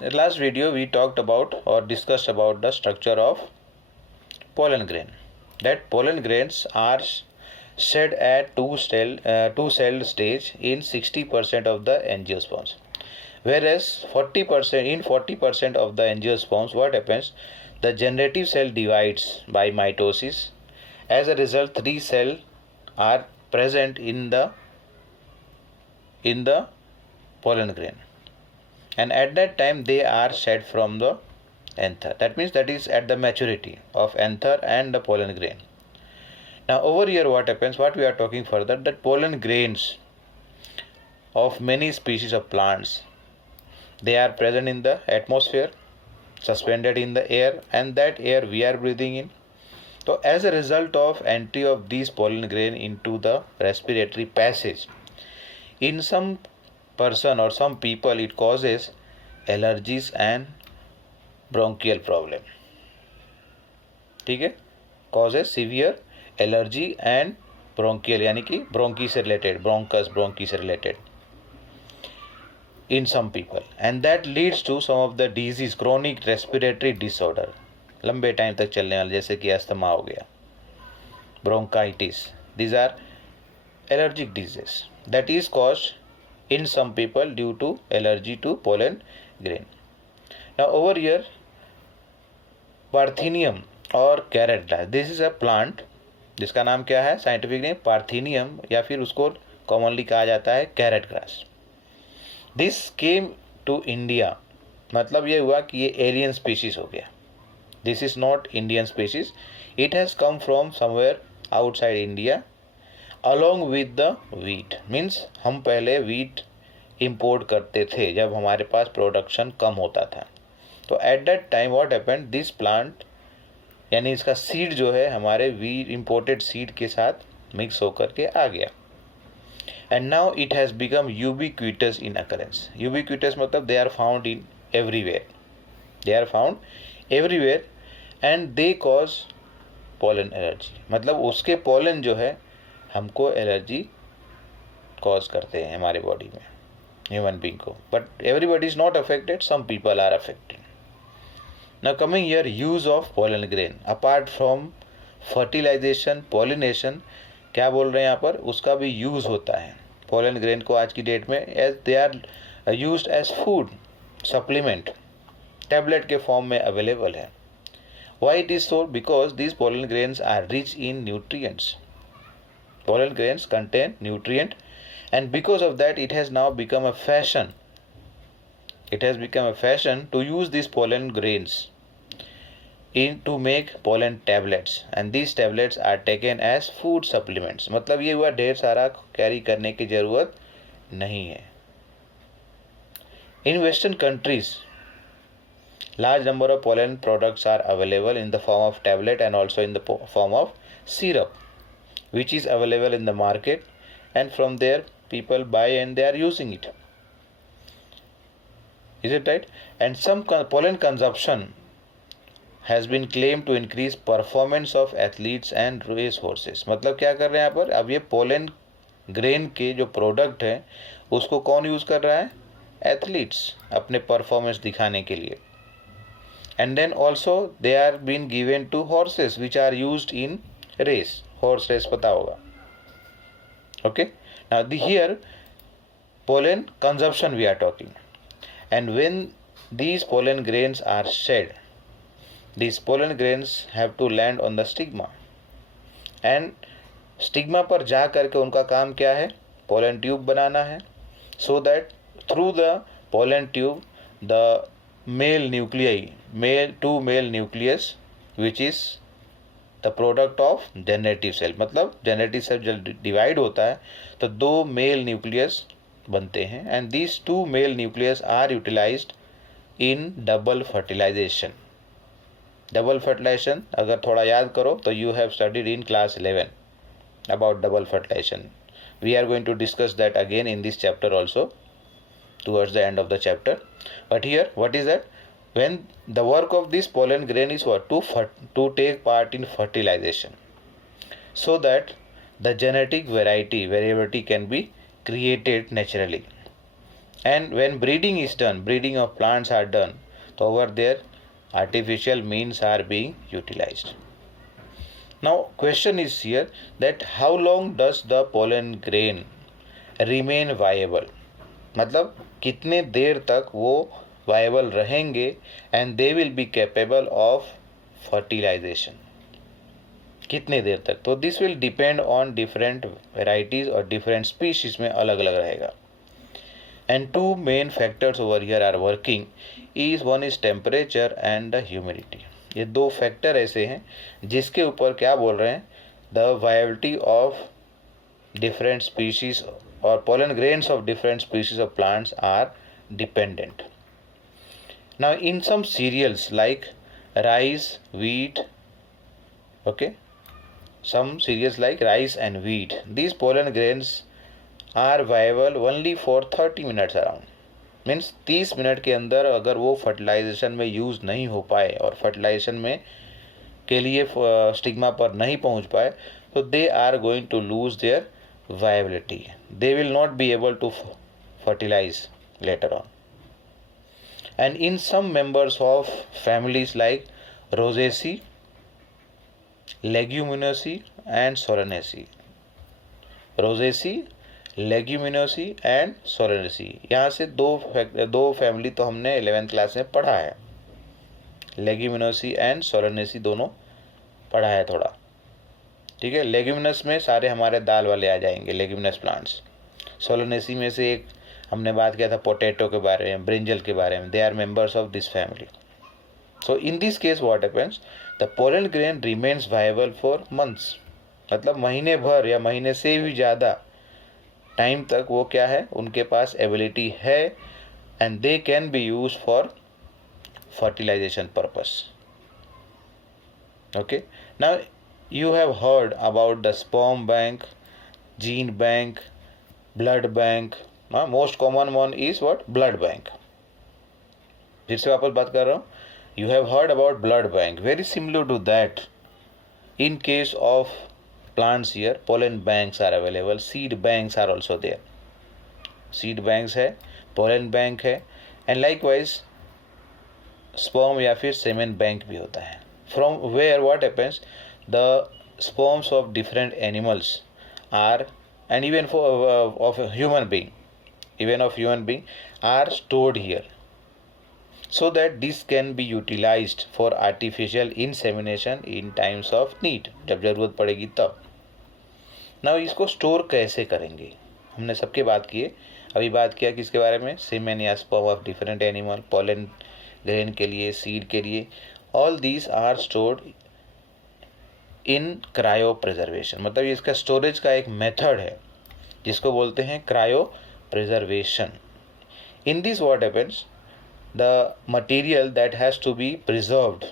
In the last video we talked about or discussed about the structure of pollen grain. That pollen grains are shed at two-celled stage in 60% of the angiosperms. Whereas 40% of the angiosperms, what happens? The generative cell divides by mitosis. As a result, 3 cells are present in the pollen grain, and at that time they are shed from the anther. That means that is at the maturity of anther and the pollen grain. Now over here what happens, what we are talking further, that pollen grains of many species of plants, they are present in the atmosphere, suspended in the air, and that air we are breathing in. So as a result of entry of these pollen grain into the respiratory passage, in some person or some people it causes allergies and bronchial problem. ठीक है, causes severe allergy and bronchial, यानी कि bronchi से related, bronchi से related in some people, and that leads to some of the disease, chronic respiratory disorder, लंबे time तक चलने वाले, जैसे कि अस्थमा हो गया, bronchitis. These are allergic diseases that is caused in some people due to allergy to pollen grain. Now over here, parthenium और carrot grass, this is a plant जिसका नाम क्या है, साइंटिफिक नेम पार्थीनियम, या फिर उसको कॉमनली कहा जाता है carrot grass. This came to India, मतलब ये हुआ कि ये एलियन स्पीशीज हो गया. This is not Indian species, it has come from somewhere outside India along with the wheat. Means हम पहले वीट इम्पोर्ट करते थे जब हमारे पास प्रोडक्शन कम होता था. तो at that time what happened, this plant यानी इसका सीड जो है हमारे वीट इम्पोर्टेड सीड के साथ मिक्स होकर के आ गया. And now it has become ubiquitous in occurrence. Ubiquitous मतलब they are found in everywhere, they are found everywhere and they cause pollen allergy. मतलब उसके पोलन जो है हमको एलर्जी कॉज करते हैं हमारे बॉडी में, ह्यूमन बींग को. But everybody is not affected, some people are affected. Now coming here, use of pollen grain apart from fertilization, pollination, क्या बोल रहे हैं यहाँ पर, उसका भी यूज़ होता है पोलन ग्रेन को आज की डेट में, as they are used as food supplement, tablet के फॉर्म में अवेलेबल है. Why it is so, because these pollen grains are rich in nutrients. Pollen grains contain nutrient, and because of that it has now become a fashion. It has become a fashion to use these pollen grains to make pollen tablets, and these tablets are taken as food supplements. मतलब ये हुआ ढेर सारा carry करने की ज़रूरत नहीं है. In Western countries, large number of pollen products are available in the form of tablet and also in the form of syrup, which is available in the market, and from there people buy and they are using it. Is it right? And some pollen consumption has been claimed to increase performance of athletes and race horses. मतलब क्या कर रहे हैं यहाँ पर, अब ये pollen grain के जो प्रोडक्ट है उसको कौन यूज़ कर रहा है, एथलीट्स, अपने परफॉर्मेंस दिखाने के लिए. And then also they are been given to horses which are used in race, horse race पता होगा. Okay, now here pollen consumption we are talking. And when these pollen grains are shed, these pollen grains have to land on the stigma, and stigma पर जा करके उनका काम क्या है, pollen tube बनाना है, so that through the pollen tube the two male nucleus which is the product of generative cell, मतलब generative cell जब डिवाइड होता है तो दो मेल न्यूक्लियस बनते हैं, and these two male nucleus are utilised in double fertilisation. Double fertilisation अगर थोड़ा याद करो तो you have studied in class 11 about double fertilisation. We are going to discuss that again in this chapter also towards the end of the chapter. But here what is that, when the work of this pollen grain is what, to take part in fertilization, so that the genetic variability can be created naturally. And when breeding is done, breeding of plants are done, so over there artificial means are being utilized. Now question is here that how long does the pollen grain remain viable, मतलब कितने देर तक वो viable रहेंगे and they will be capable of fertilisation, कितने देर तक, तो this will depend on different varieties और डिफरेंट स्पीशीज में अलग अलग रहेगा. And two main factors over here are working is one is temperature and the humidity. ये दो फैक्टर ऐसे हैं जिसके ऊपर क्या बोल रहे हैं, the viability of different species or pollen grains of different species of plants are dependent. Now in some cereals like rice, wheat, okay, some cereals like rice and wheat, these pollen grains are viable only for 30 minutes around. Means 30 minute के अंदर अगर वो fertilisation में use नहीं हो पाए और fertilisation में के लिए स्टिग्मा पर नहीं पहुंच पाए, तो they are going to lose their viability. They will not be able to fertilize later on. And in some members of families like Rosaceae, Leguminosae and Solanaceae. Rosaceae, Leguminosae and Solanaceae. यहाँ से दो family तो हमने 11th class में पढ़ा है. Leguminosae and Solanaceae दोनों पढ़ा है थोड़ा, ठीक है. लेग्यूमिनस में सारे हमारे दाल वाले आ जाएंगे, लेग्यूमिनस प्लांट्स. सोलोनेसी में से एक हमने बात किया था पोटैटो के बारे में, ब्रिंजल के बारे में. They are members of this family. So in this case what happens, the pollen grain remains viable for months, मतलब महीने भर या महीने से भी ज़्यादा टाइम तक वो क्या है, उनके पास एबिलिटी है and they can be use for fertilisation purpose. Okay, now you have heard about the sperm bank, gene bank, blood bank. Most common one is what? Blood bank. फिर से वापस बात कर रहा हूँ. You have heard about blood bank. Very similar to that. In case of plants here, pollen banks are available. Seed banks are also there. Seed banks है, pollen bank है, and likewise sperm या फिर semen bank भी होता है. From where what happens? The sperms of different animals are, and even of a human being, are stored here, so that this can be utilized for artificial insemination in times of need, जब ज़रूरत पड़ेगी तब. Now इसको store कैसे करेंगे, हमने सबके बात किए. अभी बात किया किसके बारे में, सीमेन या sperm of different animal, pollen grain के लिए, सीड के लिए. All these are stored in cryopreservation, मतलब ये इसका स्टोरेज का एक मेथड है जिसको बोलते हैं cryopreservation. In this what happens, the material that has to be preserved,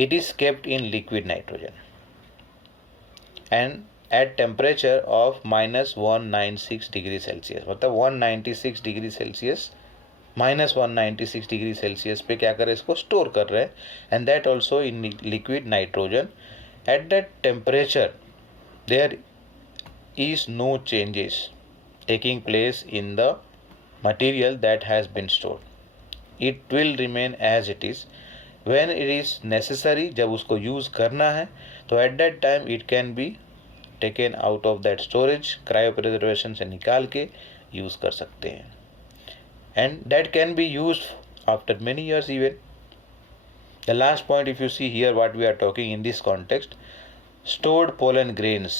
it is kept in liquid nitrogen and at temperature of -196 degree Celsius, मतलब 196 डिग्री सेल्सियस, -196 डिग्री सेल्सियस पे क्या कर रहे हैं, इसको स्टोर कर रहे हैं. And that also in liquid nitrogen. At that temperature, there is no changes taking place in the material that has been stored. It will remain as it is. When it is necessary, जब उसको use करना है, तो at that time it can be taken out of that storage, cryopreservation से निकाल के use कर सकते हैं. And that can be used after many years even. The last point, if you see here what we are talking in this context, stored pollen grains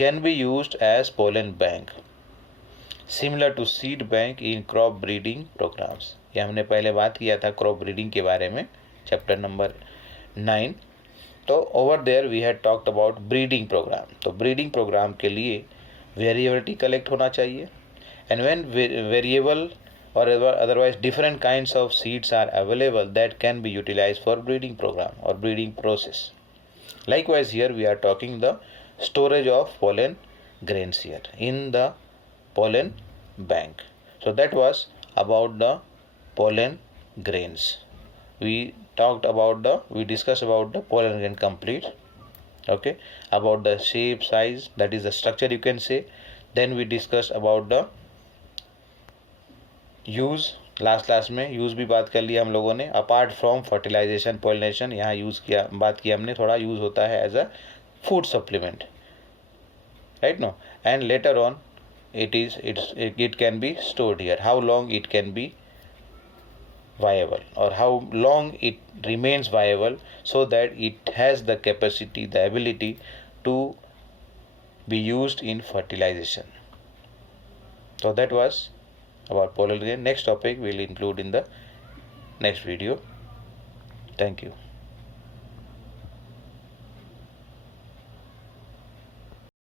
can be used as pollen bank, similar to seed bank in crop breeding programs. ये हमने पहले बात किया था crop breeding के बारे में, chapter number 9. तो over there we had talked about breeding programme. तो ब्रीडिंग प्रोग्राम के लिए वेरिएबिलिटी कलेक्ट होना चाहिए, and when variable or otherwise different kinds of seeds are available that can be utilized for breeding program or breeding process. Likewise here we are talking the storage of pollen grains here in the pollen bank. So that was about the pollen grains. We discussed about the pollen grain complete. Okay, about the shape, size, that is the structure you can say. Then we discussed about the use, last class में use भी बात कर लिया हम लोगों ने. Apart from fertilisation, pollination, यहाँ use किया, बात की हमने, थोड़ा यूज़ होता है as a food supplement, right? No, and later on it can be stored here. How long it can be viable, or how long it remains viable, so that it has the capacity, the ability to be used in fertilization. So that was about polar grain. Next topic we'll include in the next video. Thank you.